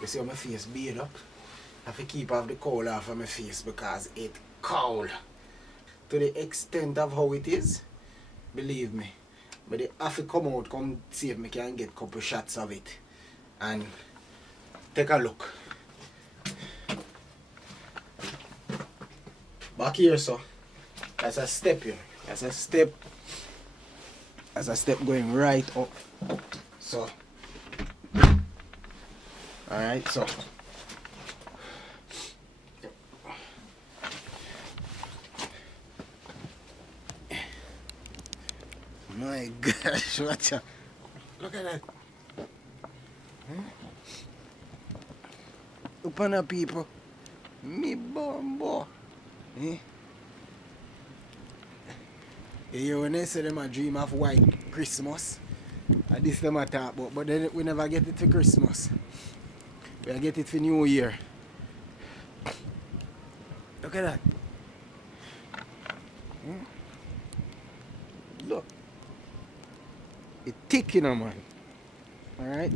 You see how my face beat up? I have to keep off the cold off of my face because it's cold. To the extent of how it is, believe me. But they have to come out, come see if I can get a couple shots of it. And take a look. Back here, so. That's a step here. That's a step. That's a step going right up. So. Alright, so. My gosh, watch out. Look at that. Huh? Look on the people. Me bombo. Eh? You when they say them a dream of white Christmas. And this them a talk about, but then we never get it for Christmas. We get it for New Year. Look at that. Hmm? Look. It's thick, you know, man. Alright?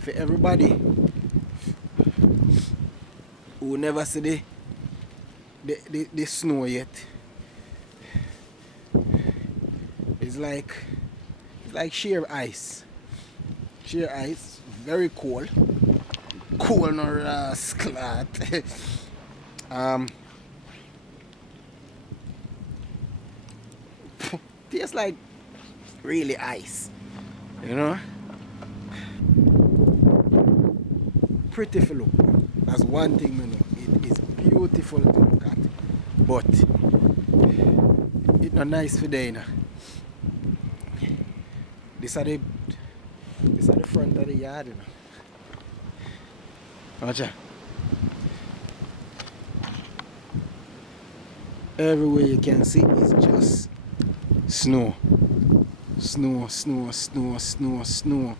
For everybody who never see the snow yet. It's like sheer ice. Sheer ice. Very cold. Cool no rascal. Tastes like really ice. You know? Pretty to look. That's one thing we know. It is beautiful to look at. But it's not nice for day, you know. This are the front of the yard, you know. Watch out. Everywhere you can see is just snow. Snow, snow, snow, snow, snow.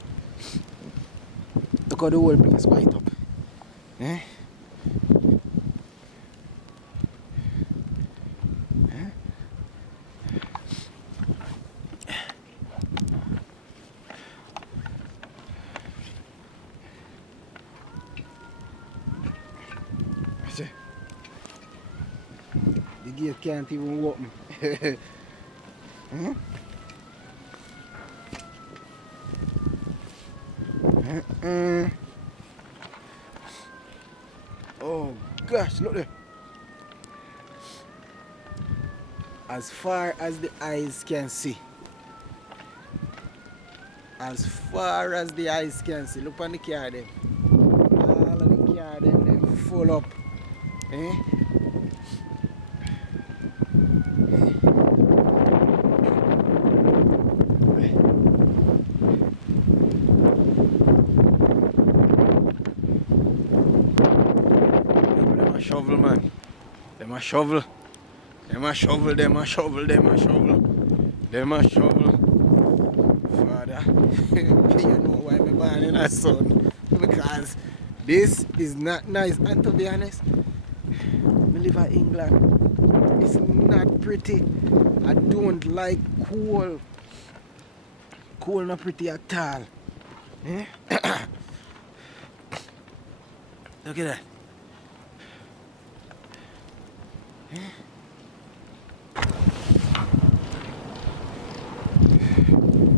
Look how the whole place white up. Eh? Eh? The gate can't even open. Huh? Oh gosh, look there. As far as the eyes can see. As far as the eyes can see. Look on the car there. All of the car them full up. Eh? Shovel, man. Them a shovel. Them a shovel, them a shovel, them a shovel. Them a shovel. Father, you know why me born in a son. Because this is not nice. And to be honest, I live in England. It's not pretty. I don't like cold. Cold not pretty at all. Eh? Look at that.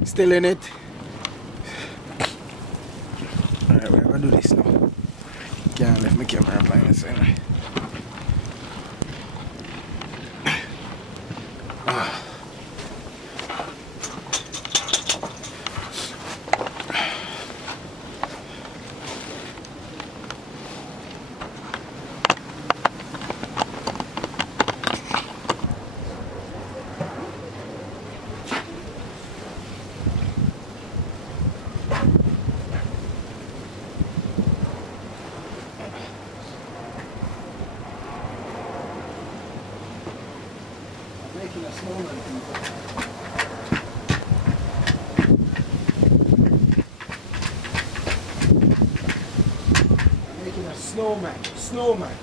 Still in it. Alright, we're gonna do this now. Can't leave my camera by myself. Making a snowman, making a snowman.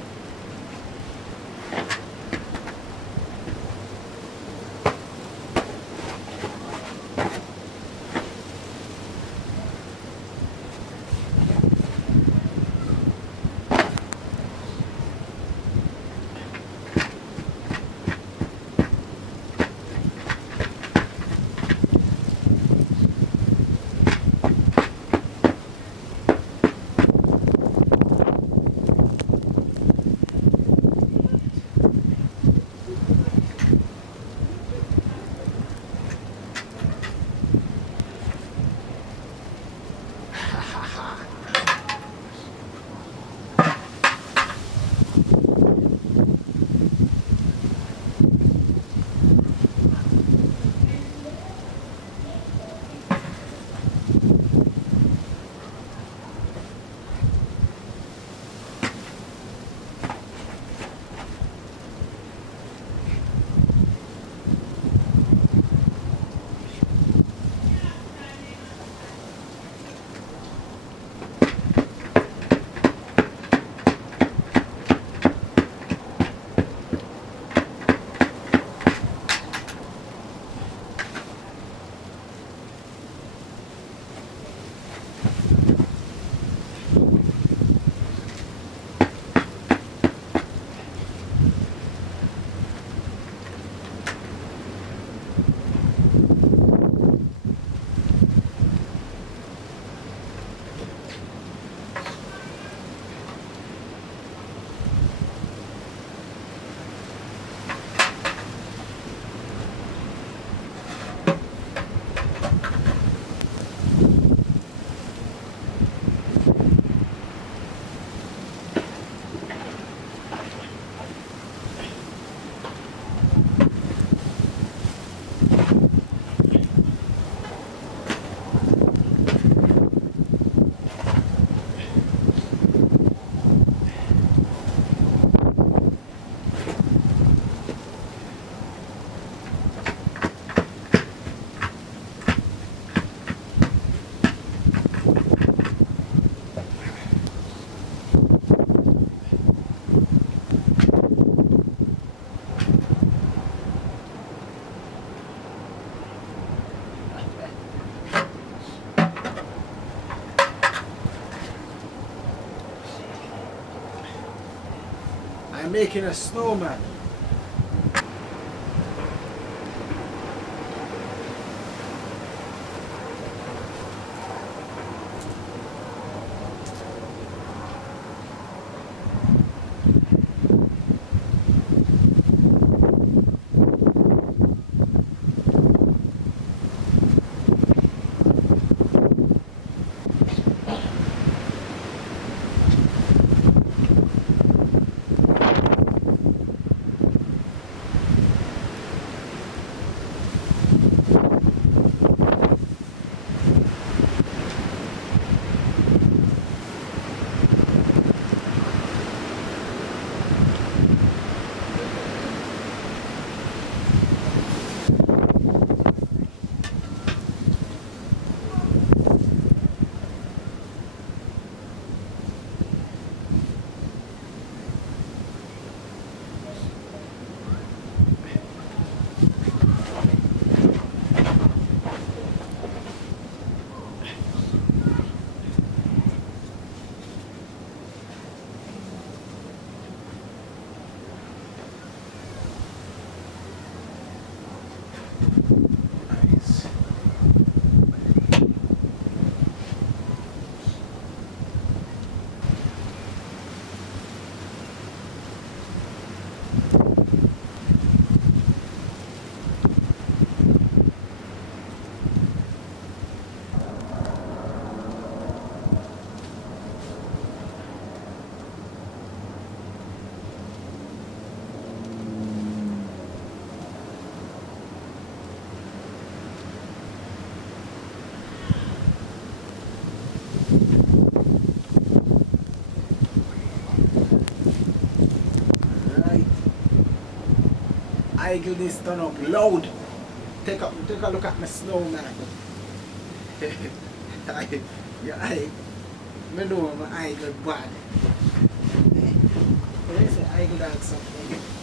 making a snowman. Nice. Right. I get this turn up loud. Take a look at my snowman. Your eye. I know my eye got bad. They say I got something.